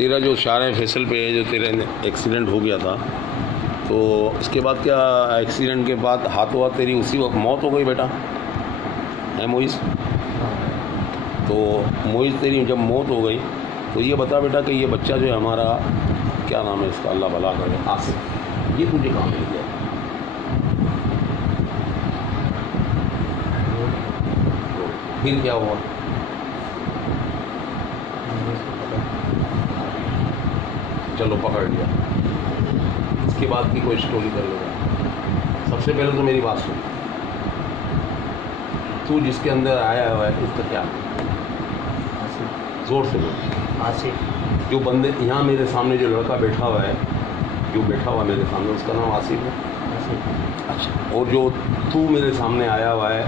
تیرا جو شارع فیصل پہ جو تیرا ایکسیڈنٹ ہو گیا تھا، تو اس کے بعد کیا ایکسیڈنٹ کے بعد ہاتھوں ہاتھ تیری اسی وقت موت ہو گئی بیٹا؟ ہے معیز؟ تو معیز تیری جب موت ہو گئی تو یہ بتا بیٹا کہ یہ بچہ جو ہے ہمارا، کیا نام ہے اس کا، اللہ بھلا کرے، آصف، یہ تجھے کہاں مل گیا؟ پھر کیا ہوا؟ چلو پکڑ لیا، اس کے بعد کی کوئی اسٹوری کر لے گا۔ سب سے پہلے تو میری بات سن، تو جس کے اندر آیا ہوا ہے اس کا کیا؟ زور سے بول۔ آصف۔ جو بندے یہاں میرے سامنے جو لڑکا بیٹھا ہوا ہے، جو بیٹھا ہوا میرے سامنے، اس کا نام آصف ہے؟ اچھا، اور جو تو میرے سامنے آیا ہوا ہے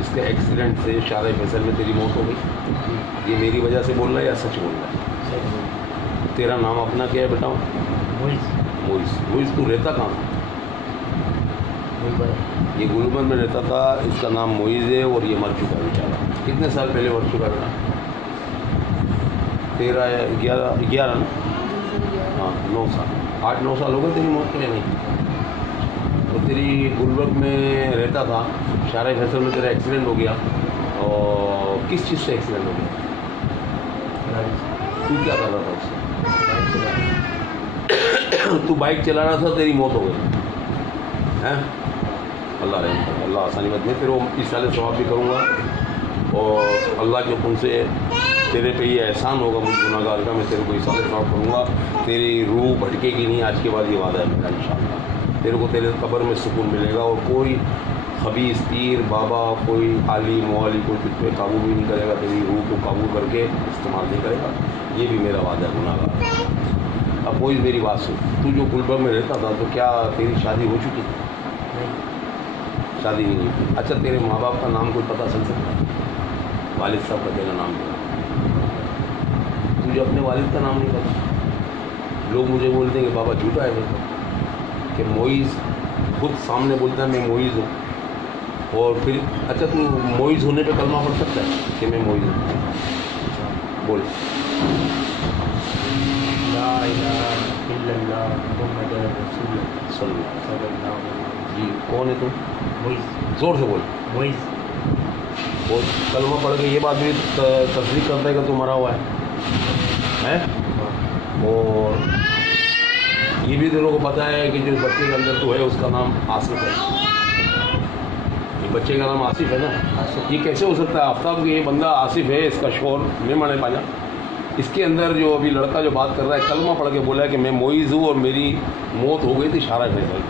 اس کے ایکسیڈنٹ سے شارع فیصل میں تیری موت ہو گئی، یہ میری وجہ سے بول رہا ہے یا سچ بول رہا ہے؟ تیرا نام اپنا کیا ہے بیٹا؟ معیز۔ معیز، معیز تو رہتا کہاں تھا؟ یہ گلبرگ میں رہتا تھا، اس کا نام معیز ہے اور یہ مر چکا ہے بیچارہ۔ کتنے سال پہلے مر چکا بیٹا؟ 11 نا؟ ہاں 9 سال، 8-9 سال ہو گئے تیری موت کے لیے؟ نہیں، تو تیری گلبرگ میں رہتا تھا، شارع فیصل میں تیرا ایکسیڈنٹ ہو گیا، اور کس چیز سے ایکسیڈنٹ ہو گیا؟ تو کیا کر رہا تھا اس سے؟ تو بائک چلا رہا تھا، تیری موت ہو گئی ہے؟ اللہ رحم کرے، اللہ آسانی مت۔ میں تیرے ایصال ثواب بھی کروں گا، اور اللہ کے حکم سے تیرے پہ یہ احسان ہوگا مجھ گناہ گار کا، میں تیرے کو ایصال ثواب کروں گا، تیری روح بھٹکے گی نہیں۔ آج کے بعد یہ وعدہ ہے میرا انشاءاللہ، تیرے کو تیرے قبر میں سکون ملے گا، اور کوئی خبیث پیر بابا، کوئی عالی موالی، کوئی تجھ پہ قابو بھی نہیں کرے گا، تیری روح کو قابو کر کے استعمال نہیں کرے گا، یہ بھی میرا وعدہ ہے گناہ گار۔ اب کوئی میری بات سن، تو جو گلبرگ میں رہتا تھا تو کیا تیری شادی ہو چکی تھی؟ شادی نہیں ہوئی تھی۔ اچھا، تیرے ماں باپ کا نام کوئی پتہ چل سکتا ہے؟ والد صاحب کا تیرا نام کیا؟ تجھے اپنے والد کا نام نہیں پتا؟ لوگ مجھے بولتے ہیں کہ بابا جھوٹا ہے دیکھو، کہ معیز خود سامنے بولتا ہے میں معیز ہوں، اور پھر اچھا تو معیز ہونے پہ کلمہ پڑھ سکتا ہے کہ میں معیز ہوں؟ بول۔ لا الہ الا اللہ محمد رسول اللہ صلی اللہ علیہ وسلم۔ جی، کون ہے تم؟ معیز۔ زور سے بول۔ معیز۔ اور کلمہ پڑھ کے یہ بات بھی تصدیق کرتا ہے کہ تو مرا ہوا ہے؟ اور یہ بھی تیروں کو پتہ ہے کہ جو بچے کے اندر تو ہے اس کا نام آصف ہے؟ یہ بچے کا نام آصف ہے نا؟ یہ کیسے ہو سکتا ہے آفتاب کہ یہ بندہ آصف ہے، اس کا شوہر میں مانے پایا؟ اس کے اندر جو ابھی لڑکا جو بات کر رہا ہے کلمہ پڑھ کے بولا ہے کہ میں معیز ہوں اور میری موت ہو گئی تھی شارع فیصل،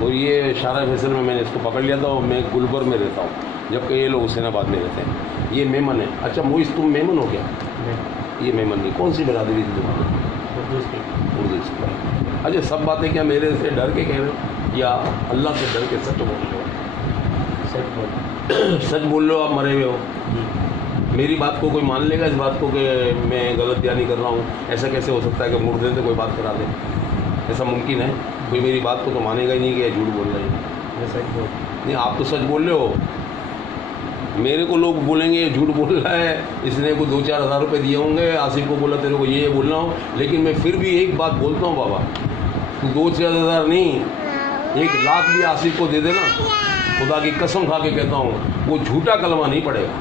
تو یہ شارع فیصل میں نے اس کو پکڑ لیا تھا، اور میں گلبرگ میں رہتا ہوں، جبکہ یہ لوگ حسین آباد میں رہتے ہیں۔ یہ میمن ہے۔ اچھا معیز تم میمن ہو کیا؟ یہ میمن نہیں، کون سی برادری تھی تمہاری؟ اردو سے۔ اچھا، سب باتیں کیا میرے سے ڈر کے کہہ رہے ہو یا اللہ سے ڈر کے سچ بول رہے ہو؟ سچ بول رہے ہو، آپ مرے ہوئے ہو؟ میری بات کو کوئی مان لے گا اس بات کو کہ میں غلط بیانی کر رہا ہوں؟ ایسا کیسے ہو سکتا ہے کہ مردے سے کوئی بات کرا دے؟ ایسا ممکن ہے؟ کوئی میری بات کو تو مانے گا ہی نہیں کہ یہ جھوٹ بول رہے ہیں۔ سچ بول نہیں، آپ تو سچ بول رہے ہو، میرے کو لوگ بولیں گے یہ جھوٹ بول رہا ہے، اس نے کوئی 2-4 ہزار روپے دیے ہوں گے، آصف کو بولا تیرے کو یہ بولنا ہو، لیکن میں پھر بھی ایک بات بولتا ہوں بابا، تو 2-4 ہزار نہیں، 1 لاکھ بھی آصف کو دے دینا، خدا کی قسم کھا کے کہتا ہوں وہ جھوٹا کلمہ نہیں پڑے گا۔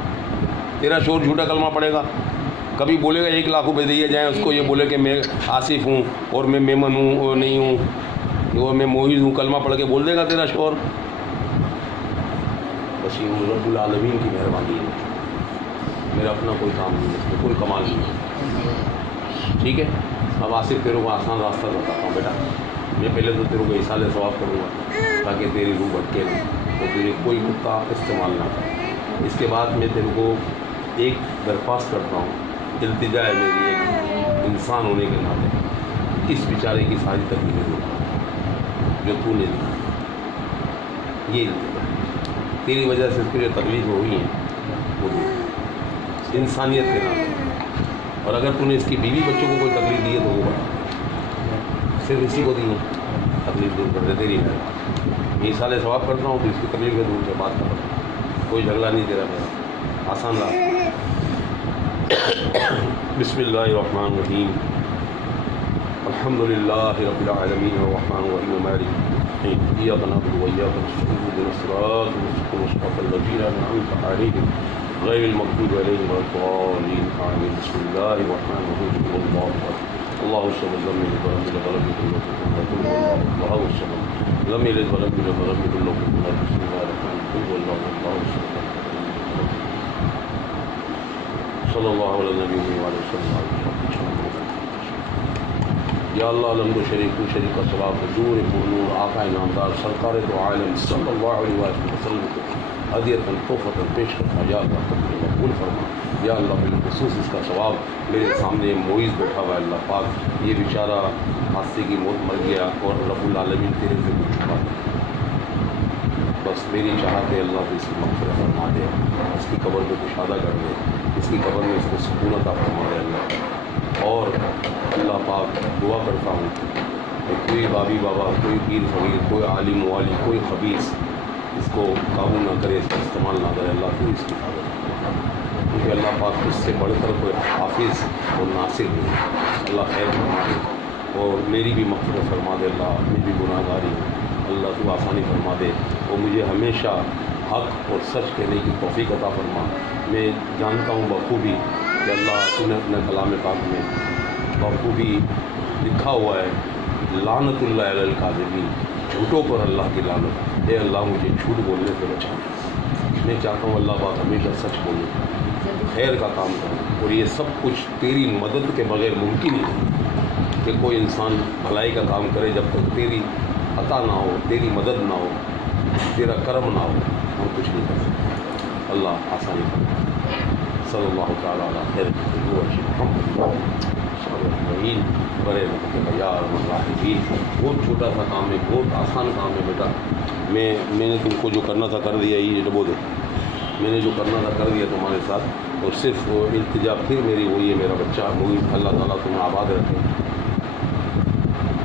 تیرا شور جھوٹا کلمہ پڑے گا؟ کبھی بولے گا 1 لاکھ روپے دیے جائیں اس کو، یہ بولے کہ میں آصف ہوں اور میں میمن ہوں اور نہیں ہوں اور میں معیز ہوں، کلمہ پڑھ کے بول دے گا تیرا شور؟ بس یہ رب العالمین کی مہربانی ہے، میرا اپنا کوئی کام نہیں ہے، اس میں کوئی کمال نہیں ہے، ٹھیک ہے؟ اب آصف تیرے کو آسان راستہ بتاتا ہوں بیٹا، میں پہلے تو تیرے کو ایصال ثواب کروں گا تاکہ تیری روح بھٹکے نہ اور تیرے کوئی کتا استعمال نہ کرے۔ اس کے بعد میں تیرے کو ایک درخواست کرتا ہوں، التجا ہے میری ایک انسان ہونے کے ناطے، اس بیچارے کی ساری تکلیفیں دوں جو تو نے دی، یہ تیری وجہ سے اس کو جو تکلیف ہوئی ہیں وہ دوں انسانیت کے ناطے، اور اگر تو نے اس کی بیوی بچوں کو کوئی تکلیف دی ہے تو وہ بڑا، صرف اسی کو دی ہے تکلیف دور کر دے تیری ہے، میں سال ثواب کرتا ہوں تو اس کی تکلیف دور سے بات کرتا ہوں، کوئی جھگڑا نہیں تیرا میرا، آسان رہا۔ بسم اللہ الرحمن الرحیم، الحمد لله رب العالمين الرحمن الرحيم مالك يوم الدين إياك نعبد وإياك نستعين اهدنا الصراط المستقيم صراط الذين أنعمت عليهم غير المغضوب عليهم ولا الضالين آمين. بسم الله الرحمن الرحيم الله أكبر الله الصمد لم يلد ولم يولد ولم يكن له كفوا أحد الله الصمد لم يلد ولم يولد ولم يكن له كفوا أحد. بسم الله الرحمن الرحيم الله الصمد صلی اللہ علیہ نبی وعلیہ وسلم. یا اللہ الحمد شریک شریک کا ثواب حضور پرنور آقا انعامدار سرکار دو عالم صلی اللہ علیہ وسلم کو ہدیۃ تحفۃ پیش کرتا. یا اللہ قبول مقبول فرما. یا اللہ بالخصوص اس کا ثواب میرے سامنے معیز بیٹھا ہوا ہے. اللہ پاک یہ بیچارہ حادثے کی موت مر گیا اور رب العالمین تیرے سے کچھ چھپا دے. بس میری چاہت ہے اللہ کو اس کی مغفرت فرما دے, اس کی قبر کو کشادہ کر دے, اس کی قبر میں اس کو سکون عطا فرما دے اللہ. اور اللہ پاک دعا کرتا ہوں کہ کوئی بابی بابا, کوئی پیر فقیر, کوئی عالم والی, کوئی خبیث اس کو قابو نہ کرے, اس کا استعمال نہ کرے. اللہ تو اس کی حفاظت کرے, کیونکہ اللہ پاک اس سے بڑھ کر کوئی حافظ اور ناصر نہیں. اللہ خیر فرما دے اور میری بھی مغفرت فرما دے. اللہ میں بھی گناہ گاری ہوں, اللہ تو آسانی فرما دے اور مجھے ہمیشہ حق اور سچ کہنے کی توفیق عطا فرما. میں جانتا ہوں بخوبی کہ اللہ تو نے اپنے کلام پاک میں بخوبی لکھا ہوا ہے لعنت اللہ علی الکاذبین, جھوٹوں پر اللہ کی لعنت. اے اللہ مجھے جھوٹ بولنے سے بچا. میں چاہتا ہوں اللہ پاک ہمیشہ سچ بولوں, خیر کا کام کروں, اور یہ سب کچھ تیری مدد کے بغیر ممکن ہی نہیں کہ کوئی انسان بھلائی کا کام کرے جب تک تیری عطا نہ ہو, تیری مدد نہ ہو, تیرا کرم نہ ہو, ہم کچھ نہیں کر سکتے. اللہ آسانی کرے. صلی اللہ تعالیٰ علیہ خیر بڑے یار الراحمین. بہت چھوٹا سا کام ہے, بہت آسان کام ہے بیٹا. میں نے تم کو جو کرنا تھا کر دیا. یہ ڈبو دے, میں نے جو کرنا تھا کر دیا تمہارے ساتھ, اور صرف التجا پھر میری وہی ہے میرا بچہ وہی. اللہ تعالیٰ تمہیں آباد رکھے.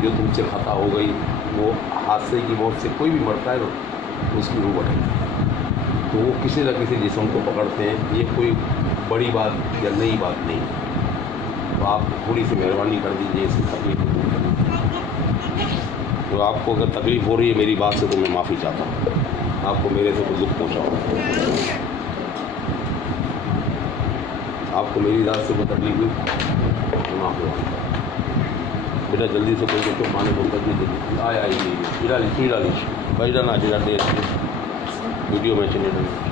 جو تم سے خطا ہو گئی وہ حادثے کی موت سے کوئی بھی مرتا ہے تو اس کی روح بڑھے تو وہ کسی نہ کسی جسم کو پکڑتے ہیں. یہ کوئی بڑی بات یا نئی بات نہیں. تو آپ تھوڑی سی مہربانی کر دیجیے اس کی تکلیف کو دور کرنے کی. تو آپ کو اگر تکلیف ہو رہی ہے میری بات سے تو میں معافی چاہتا ہوں. آپ کو میرے سے کوئی دکھ پہنچا ہو, آپ کو میری ذات سے کوئی تکلیف ہوئی تو معاف ہوا. بیٹا جلدی سے کوئی تو مانے کو کر دیجیے. آیا چیڑا لیش بھائی ڈانا چیڑا دے ویڈیو میں چلے ڈالیں.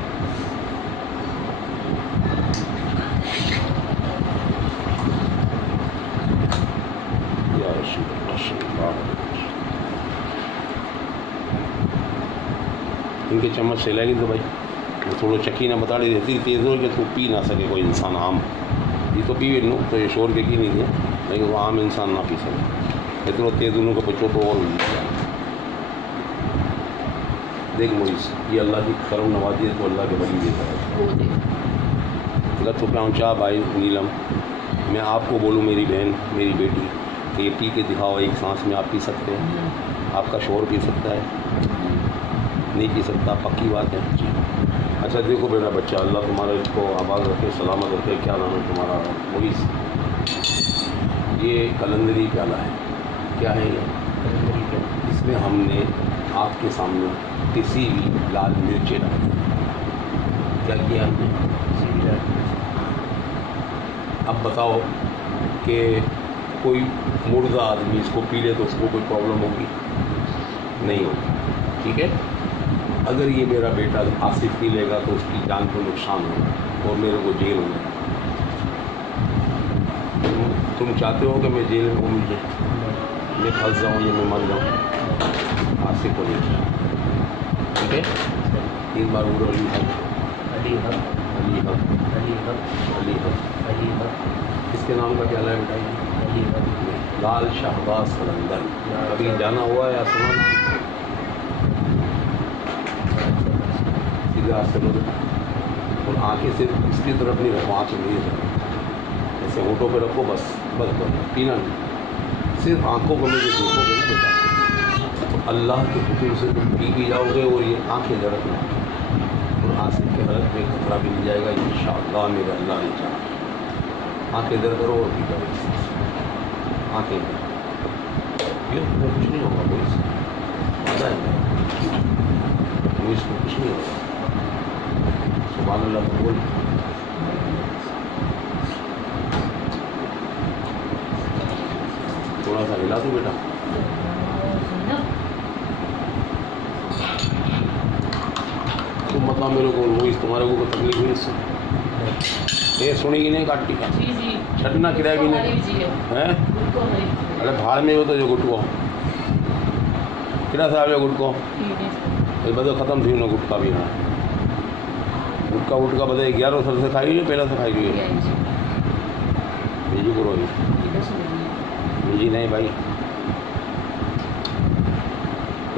ان کے چمچ سے لگیں تو بھائی تھوڑا چکی نہ بتا رہی اتنی تیز ہو کہ تو پی نہ سکے کوئی انسان. عام یہ تو پی نو تو یہ شور کے کی نہیں تھے, لیکن وہ عام انسان نہ پی سکے اتنا تیز. انہوں کو بچوں تو اور دیکھ مویس یہ اللہ کی کرم نوازی ہے تو اللہ کے ولی دیتا ہے. اگر تو پہنچا بھائی نیلم, میں آپ کو بولوں میری بہن میری بیٹی کہ یہ پی کے دکھاؤ ایک سانس میں. آپ پی سکتے ہیں, آپ کا شوہر پی سکتا ہے, نہیں پی سکتا, پکی بات ہے. اچھا دیکھو بیٹا بچہ, اللہ تمہارے اس کو آباد رکھے, سلامت رکھے. کیا نام ہے تمہارا؟ مویس. یہ کلندری پیالہ ہے. کیا ہے یہ؟ اس میں ہم نے آپ کے سامنے کسی بھی لال مرچیں ڈالی. کیا کیا ہم نے؟ اب بتاؤ کہ کوئی مردہ آدمی اس کو پی لے تو اس کو کوئی پرابلم ہوگی؟ نہیں ہوگی. ٹھیک ہے. اگر یہ میرا بیٹا آصف پی لے گا تو اس کی جان کو نقصان ہوگا اور میرے کو جیل ہوگا. تم چاہتے ہو کہ میں جیل میں ہوں, میں پھنس جاؤں یا میں مر جاؤں؟ آصف کو نہیں چاہتا. ٹھیک ہے. 3 بار بولو علی حق علی حق علی حق علی حق علی حق علی حق. اس کے نام کا کیا ہے بیٹا؟ علی حق. لال شہباز قلندر. کبھی جانا ہوا یا سنا؟ سیدھے ہاتھ سے لو اور آنکھیں صرف اس کی طرف نہیں رکھو, آنکھیں نہیں رکھو, ایسے ہونٹوں پہ رکھو. بس بس بس, پینا نہیں, صرف آنکھوں کو مجھے دیکھو گے نا بیٹا. اللہ کے حکم سے تم پی بھی جاؤ گے اور یہ آنکھیں جھڑکنا اور آصف کے حلق میں خطرہ بھی نہیں جائے گا انشاءاللہ. میرے اللہ نے چاہا. آنکھیں ادھر کرو اور پی جاؤ. آنکھیں کیوں کچھ نہیں ہوگا موئز کو کچھ نہیں ہوگا. سبحان اللہ تو بول. تھوڑا سا ہلا دو بیٹا. تم بتا میرے کو موئز تمہارے کو تکلیف ہوئی اس سے؟ یہ سنی کی نہیں کاٹی کا چھٹنا کرایہ بھی نہیں ہے. ارے بھاڑ میں ہو تو جو گٹکو کہڑا صاحب جو گٹکو یہ بدو ختم تھی انہوں گٹکا بھی نا گٹکا بدے 11 سال سے کھائی ہوئی ہے پہلے سے کھائی ہوئی ہے بیجی کرو بیجی نہیں بھائی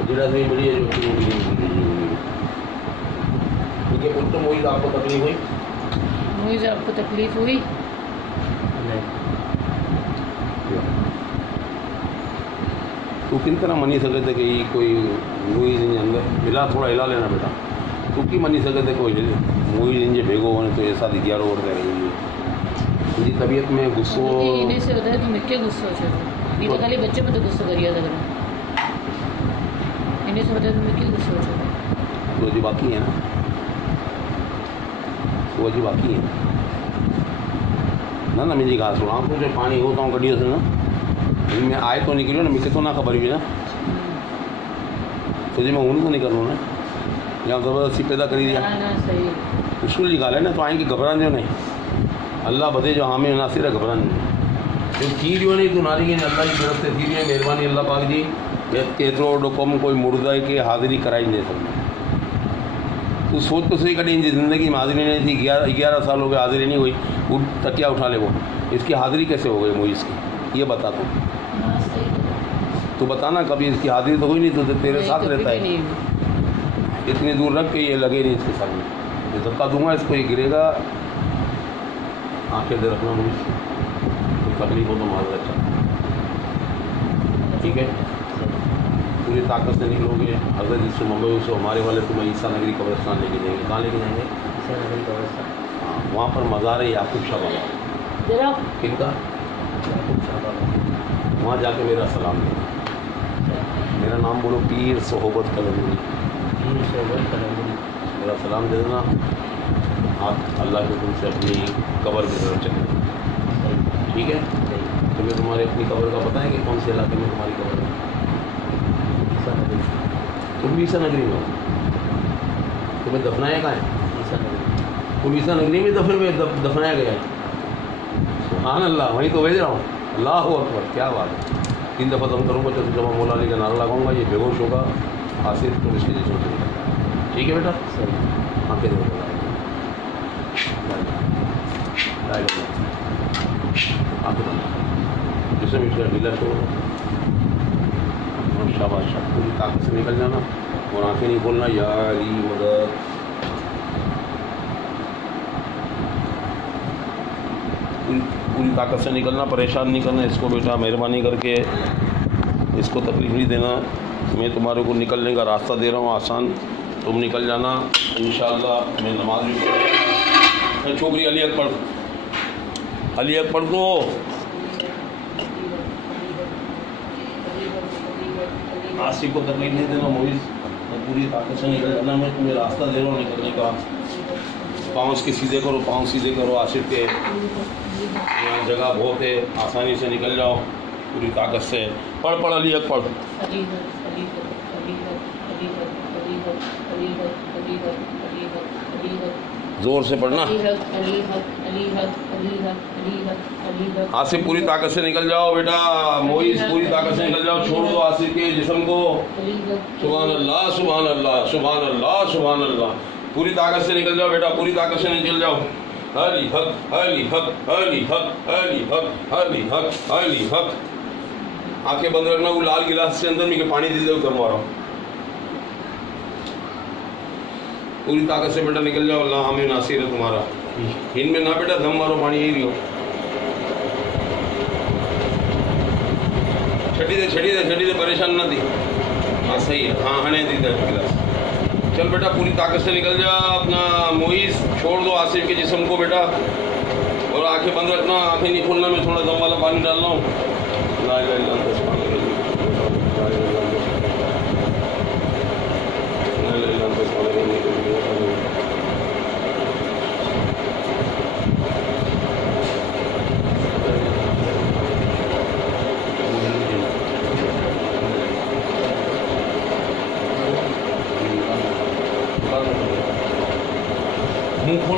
جڑا سے بڑی ہے جو کیونکہ ان تو موئز آپ کو تکلیف ہوئی. موئز آپ کو تکلیف ہوئی؟ تو کن طرح منی سکے تھے کہ یہ کوئی موئز ان اندر ہلا تھوڑا ہلا لینا بیٹا. تو کی منی سکے تھے کوئی موئز ان بھیگو ہونے تو ایسا دکھا رو رہے ہیں ان کی طبیعت میں غصو انہیں سے ہوتا ہے تو مکے غصہ ہو چاہتا یہ تو خالی بچے پہ تو غصہ کریا تھا انہیں سے ہوتا ہے تو مکے غصہ ہو چاہتا وہ جو باقی ہے نا وہ جو باقی ہے نا مجھے کہا سو آپ کو جو پانی ہوتا ہوں گڈیوں سے نا ان میں آئے تو نکلیو نا مجھے تو نہ خبر بھی نا تو جی میں ان کو نکلوں نا یا زبردستی پیدا کری دیا اصول جی گال ہے نا تو آئیں کہ گھبران جو نہیں اللہ بدے جو حامی ناصر ہے گھبران نہیں جو تھی رہی نہیں تو ناری کی اللہ کی طرف سے تھی رہی ہے مہربانی اللہ پاک جی کیترو ڈوکم کوئی مردہ کے حاضری کرائی نہیں سکتے. تو سوچ تو صحیح کٹی ان کی زندگی میں حاضری نہیں تھی 11 سال ہو گئے حاضری نہیں ہوئی وہ تکیا اٹھا لے وہ اس کی حاضری کیسے ہو گئی موئز کی یہ بتا تو بتانا کبھی اس کی حاضری تو ہوئی نہیں تو تیرے ساتھ رہتا ہے اتنی دور رکھ کے یہ لگے نہیں اس کے ساتھ میں یہ دھکا دوں گا اس کو یہ گرے گا آنکھیں دے رکھنا موئز کوئی تکلیف ہو تو معذرت اچھا ٹھیک ہے. پوری طاقت سے نکلو گے اگر جس سے ممبئی سے ہمارے والے تمہیں عیسیٰ نگری قبرستان لے کے جائیں گے. کہاں لے کے جائیں گے؟ ہاں وہاں پر مزار ہے یعقوب شاہ بابا کن کا وہاں جا کے میرا سلام دے میرا نام بولو پیر صحبت قلندری میرا سلام دے دینا. آپ اللہ کے حکم سے اپنی قبر کی طرف چلیں ٹھیک ہے. تمہیں تمہارے اپنی قبر کا پتہ ہے کہ کون سے علاقے میں تمہاری قبر ہے؟ تم بھی عیسیٰ نگری میں ہو تمہیں دفنایا کہاں ہے؟ تم عیسیٰ نگری میں دفنایا گیا ہے. سبحان اللہ وہیں تو بھیج رہا ہوں. اللہ اکبر کیا بات ہے. 3 دفعہ دم کروں گا جب میں مولا علی کا نعرہ لگاؤں گا یہ بے ہوش ہوگا حاصل تو اس کے جسم سے نکلتا ہے. ٹھیک ہے بیٹا آنکھیں دے جسم اس کا ڈھیلا چھوڑو شاباش پوری طاقت سے نکل جانا اور آنکھیں نہیں کھولنا. یا علی مدد پوری طاقت سے نکلنا پریشان نہیں کرنا اس کو بیٹا مہربانی کر کے اس کو تکلیف نہیں دینا. میں تمہارے کو نکلنے کا راستہ دے رہا ہوں آسان تم نکل جانا انشاءاللہ. میں نماز بھی پڑھ چھوکری علی اکبر دو آصف کو تکلیف نہیں دینا. موئز پوری طاقت سے نکل جانا. میں تمہیں راستہ دے رہا ہوں نکلنے کا. پاؤں اس کے سیدھے کرو پاؤں سیدھے کرو آصف کے یہاں جگہ بہت ہے آسانی سے نکل جاؤ پوری طاقت سے. پڑھ علی اکبر زور سے پڑھنا. آصف پوری طاقت سے نکل جاؤ بیٹا. موئز پوری طاقت سے نکل جاؤ چھوڑ دو آصف کے جسم کو. سبحان اللہ سبحان اللہ سبحان اللہ سبحان اللہ. پوری طاقت سے نکل جاؤ بیٹا پوری طاقت سے نکل جاؤ. علی حق علی حق علی حق علی حق علی حق علی حق. آنکھیں بند رکھنا. وہ لال گلاس سے اندر میں کہ پانی دے دے کروا رہا ہوں. پوری طاقت سے بیٹا نکل جاؤ. اللہ ہمیں ناصر ہے تمہارا. ان میں نہ بیٹا دم مارو پانی یہی رہو. چھٹی دے پریشان نہ تھی. ہاں صحیح ہے ہاں ہنے دی گلاس. چل بیٹا پوری طاقت سے نکل جا. اپنا موئز چھوڑ دو آصف کے جسم کو بیٹا اور آنکھیں بند رکھنا. آنکھیں نہیں کھولنا. میں تھوڑا دم والا پانی ڈال رہا ہوں. لا الہ الا انت سبحانک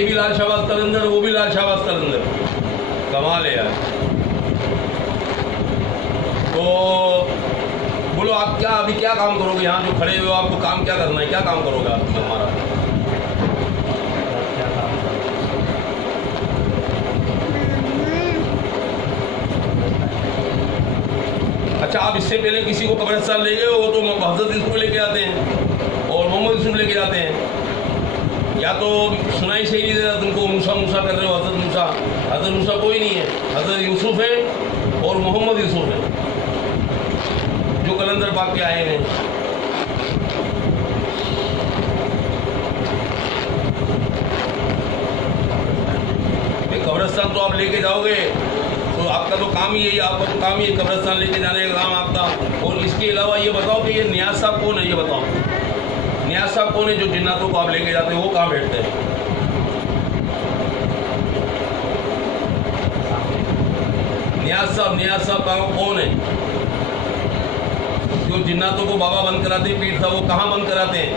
یہ بھی لال شہباز قلندر، وہ بھی لال شہباز قلندر، کمال ہے یار. تو بولو آپ کیا ابھی کیا کام کرو گے یہاں جو کھڑے ہوئے ہو؟ آپ کو کام کیا کرنا ہے؟ کیا کام کرو گے آپ ہمارا؟ اچھا آپ اس سے پہلے کسی کو قبرستان لے گئے ہو تو حضرت یوسف کو لے کے آتے ہیں اور محمد یوسف لے کے جاتے ہیں، یا تو سنائی صحیح نہیں دیتا تم کو، موسیٰ موسیٰ کر رہے ہو. حضرت موسیٰ کوئی نہیں ہے، حضرت یوسف ہے اور محمد یوسف ہے جو قلندر پاک کے آئے ہیں. قبرستان تو آپ لے کے جاؤ گے تو آپ کا تو کام ہی یہی، آپ کا تو کام ہی ہے قبرستان لے کے جانے کا کام آپ کا. اور اس کے علاوہ یہ بتاؤ کہ یہ نیاز صاحب کون ہے؟ یہ بتاؤ نیاز صاحب کون ہے جو جناتوں کو آپ لے کے جاتے ہیں؟ وہ کہاں بیٹھتے ہیں؟ نیاز صاحب کون ہے جو جناتوں کو بابا بند کراتے ہیں پیٹ تھا، وہ کہاں بند کراتے ہیں؟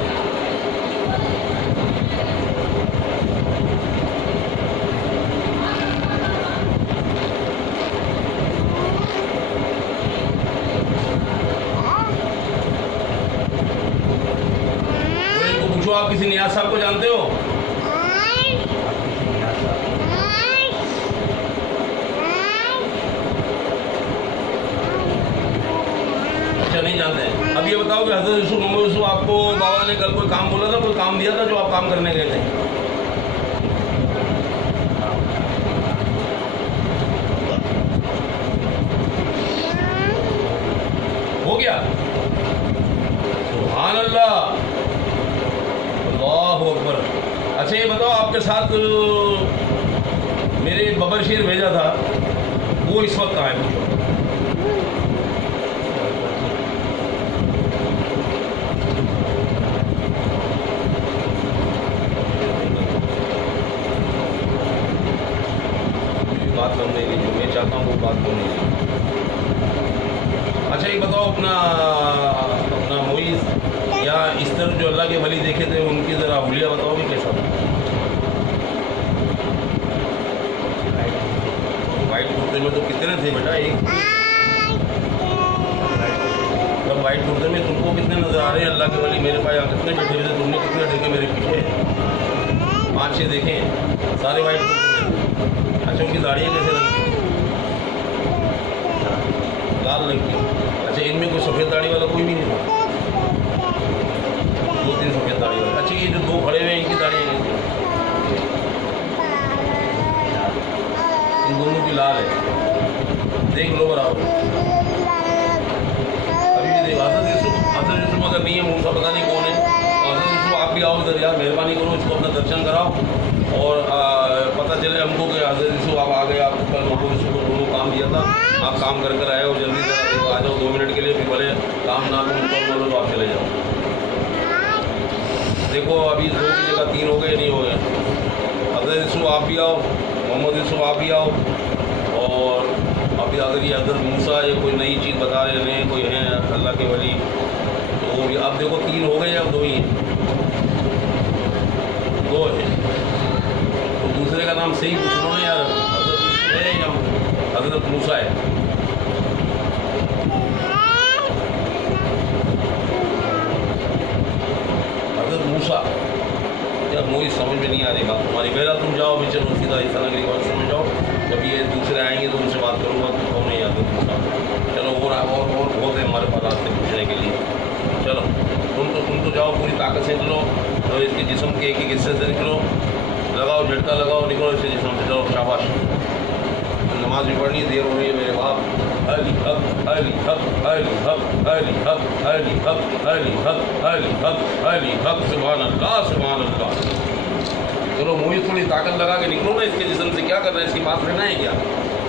آپ کسی نیاز صاحب کو جانتے ہو؟ اچھا نہیں جانتے ہیں. اب یہ بتاؤ کہ حضرت یوسف محمد یوسف آپ کو بابا نے کل کوئی کام بولا تھا، کوئی کام دیا تھا جو آپ کام کرنے گئے تھے؟ ہو گیا؟ سبحان اللہ، اللہ اکبر. اچھا یہ بتاؤ آپ کے ساتھ میرے ببر شیر بھیجا تھا وہ اس وقت کہاں ہے؟ بات کرنے کی جو میں چاہتا ہوں وہ بات کرنے کی. اچھا یہ بتاؤ اپنا موئز یا اس طرح جو اللہ کے ولی دیکھے تھے ان کی ذرا حلیہ بتاؤ گے کیسا تھا؟ وائٹ کرتے میں تو کتنے تھے بیٹا؟ ایک وائٹ کرتے میں تم کو کتنے نظر آ رہے ہیں اللہ کے ولی؟ میرے پاس یہاں کتنے بیٹھے ہوئے تھے؟ تم نے کتنے دیکھے میرے پیچھے؟ 5-6 دیکھے سارے وائٹ کرتے میں. اچھا ان کی داڑیاں کیسے رنگ؟ لال رنگ کی. اچھا ان میں کوئی سفید داڑھی والا کوئی بھی نہیں تھا؟ 2-3 سفید داڑھی والا. اچھا یہ جو 2 کھڑے ہوئے ہیں ان کی داڑیاں کیسی ہیں؟ ان دونوں کی لال ہے، دیکھ لو برابر. ابھی بھی دیکھ حضرت یوسف اگر نہیں ہے موسیٰ پتہ نہیں کون ہے. حضرت یوسف آپ بھی آؤ ادھر یار، مہربانی کرو اس کو اپنا درشن کراؤ اور پتہ چلے ہم کو کہ حضرت یوسف آپ آ گئے. آپ کو کل محمد یوسف کو دونوں کام دیا تھا، آپ کام کر آئے ہو. جلدی سے آ جاؤ 2 منٹ کے لیے، پھر بھلے کام نہ بولو تو آپ چلے جاؤ. دیکھو ابھی 2 کی جگہ 3 ہو گئے، نہیں ہو گئے. حضرت یوسف آپ بھی آؤ، محمد یوسف آپ بھی آؤ. اور ابھی اگر یہ حضرت موسیٰ یہ کوئی نئی چیز بتا رہے ہیں، کوئی ہیں اللہ کے ولی، تو وہ بھی اب دیکھو 3 ہو گئے، اب 2 ہی ہیں. 2 ہے تو دوسرے کا نام صحیح پوچھ لو نا یار، حضرت ہے یا حضرت موسیٰ ہے؟ حضرت موسیٰ یار موئی سمجھ میں نہیں آ رہی بات تمہاری. پہلا تم جاؤ بھی، چلو سیدھا عیسیٰ نگری کی بات سمجھ جاؤ. جب یہ دوسرے آئیں گے تو ان سے بات کروں گا تو کون نہیں حضرت موسیٰ. چلو اور بہت ہے ہمارے پاس راستے پوچھنے کے لیے. چلو تم تو جاؤ، پوری طاقت سے نکلو اور اس کے جسم کے ایک حصے سے نکلو، لگاؤ جھٹکا لگاؤ، نکلو اس کے جسم سے. چلو شاباش. نماز بھی پڑھنی دیر ہو رہی ہے میرے باپ. علی حق علی حق علی حق علی حق علی حق علی حق علی حق علی حق. سبحان اللہ سبحان اللہ. چلو موئی تھوڑی طاقت لگا کے نکلو نا اس کے جسم سے. کیا کر رہے ہیں؟ اس کی بات رہنا ہے کیا؟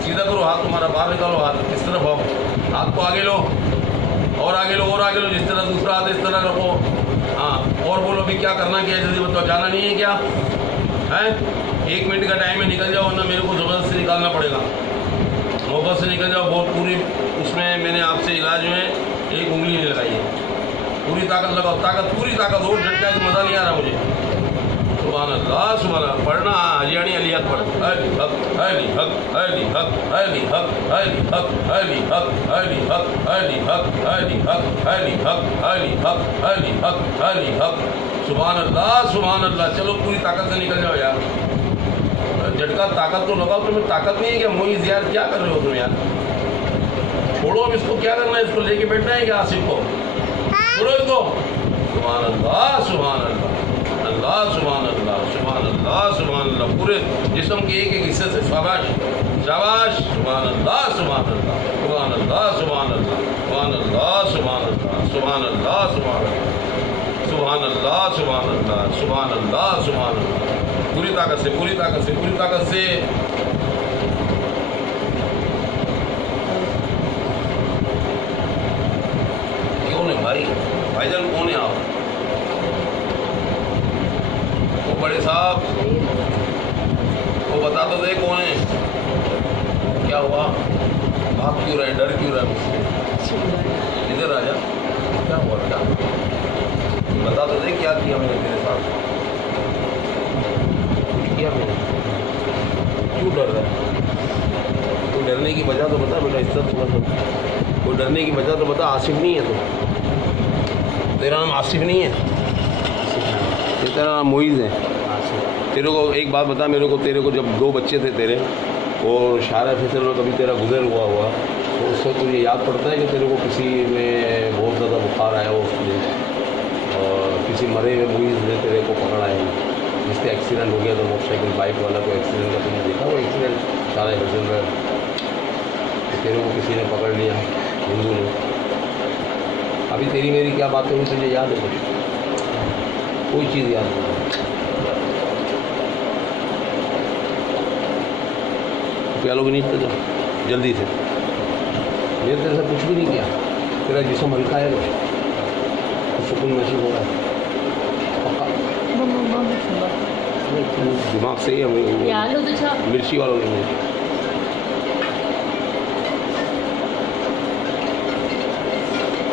سیدھا کرو ہاتھ تمہارا، باہر نکالو ہاتھ. اس طرف آؤ، ہاتھ کو آگے لو اور آگے لو اور آگے لو. جس طرح دوسرا ہاتھ اس طرح رکھو. ہاں اور بولو بھی کیا کرنا کیا ہے؟ جلدی بتاؤ. جانا نہیں ہے کیا ہے؟ 1 منٹ کا ٹائم ہے، نکل جاؤ ورنہ میرے کو زبردستی نکالنا پڑے گا. محبت سے نکل جاؤ. بہت پوری اس میں نے آپ سے علاج میں 1 انگلی نہیں لگائی ہے. پوری طاقت لگاؤ، طاقت پوری طاقت. اور جھٹکا کہ مزہ نہیں آ رہا مجھے. سبحان اللہ سبحان اللہ پڑھنا حجیانی علی حق پڑھ علی حق علی حق علی حق علی حق علی حق علی حق علی حق علی حق علی حق علی حق علی حق علی حق علی حق سبحان اللہ چلو پوری طاقت سے نکل جاؤ یار جھٹکا طاقت تو لگاؤ تمہیں طاقت نہیں ہے کہ معیز یار کیا کر رہے ہو تم یار چھوڑو اب اس کو کیا کرنا ہے اس کو لے کے بیٹھنا ہے کہ آصف کو چھوڑو اس کو سبحان اللہ سبحان اللہ اللہ سبحان اللہ سبحان اللہ سبحان اللہ پورے جسم کے ایک ایک حصے سے شاباش شاباش سبحان اللہ سبحان اللہ سبحان اللہ سبحان اللہ سبحان اللہ سبحان اللہ سبحان اللہ سبحان اللہ سبحان اللہ سبحان اللہ سبحان اللہ پوری طاقت سے پوری طاقت سے پوری طاقت سے کون ہے بھائی بھائی جان کون ہے آپ وہ بڑے صاحب وہ بتا تو دے کون ہے کیا ہوا بھاگ کیوں رہے ڈر کیوں رہے مجھ سے ادھر آ جا کیا ہوا کیا بتا تو دے کیا کیا میں نے تیرے ساتھ کیا میں نے کیوں ڈر رہا ہے کوئی ڈرنے کی وجہ تو بتا بیٹا اس طرح تھوڑا سا کوئی ڈرنے کی وجہ تو بتا آصف نہیں ہے تو تیرا نام آصف نہیں ہے تیرا نام معیز ہے تیرے کو ایک بات بتا میرے کو تیرے کو جب 2 بچے تھے تیرے اور شارع فیصل میں کبھی تیرا گزر ہوا تو اس وقت تجھے یاد پڑتا ہے کہ تیرے کو کسی میں بہت زیادہ بخار آیا ہو اس دن اور کسی مرے ہوئے معیز نے تیرے کو پکڑا ہے جس سے ایکسیڈنٹ ہو گیا تو موٹر سائیکل بائک والا کو ایکسیڈنٹ کا تم نے دیکھا وہ ایکسیڈنٹ شارع فیصل میں تیرے کو کسی نے پکڑ لیا ہندو نے ابھی تیری میری کیا باتیں ہوئی تجھے یاد ہے کچھ کوئی چیز یاد نہیں کیا لوگ نہیں تھے جلدی سے میں تیرے سے کچھ بھی نہیں کیا تیرا جسم ہلکا ہے کچھ سکون محسوس ہو رہا ہے دماغ سے ہی ہمیں مرچی والوں نے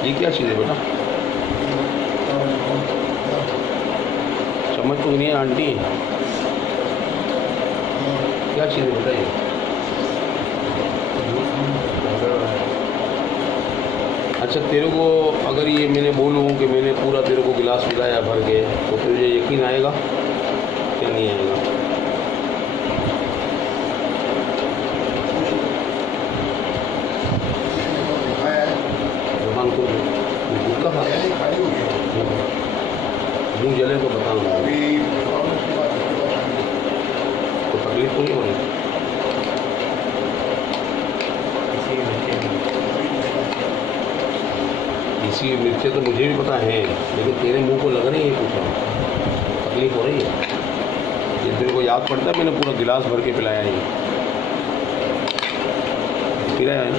یہ کیا چیز ہے بیٹا سمجھ تو نہیں ہے آنٹی کیا چیز ہے بیٹا یہ اچھا تیرے کو اگر یہ میں نے بولوں کہ میں نے پورا تیرے کو گلاس پلایا بھر کے تو تجھے یقین آئے گا کہ نہیں آئے گا زبان کو منہ جلے تو بتاؤں گا تو تکلیف تو نہیں ہو رہی اسی مرچیں تو مجھے بھی پتہ ہے لیکن تیرے منہ کو لگ رہی ہے کچھ تکلیف ہو رہی ہے یہ تیرے کو یاد پڑتا ہے میں نے پورا گلاس بھر کے پلایا ہے پلایا ہے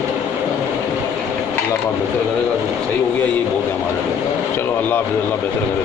اللہ پاک بہتر کرے گا صحیح ہو گیا یہ بہت ہے ہمارے لیے چلو اللہ حافظ اللہ بہتر کرے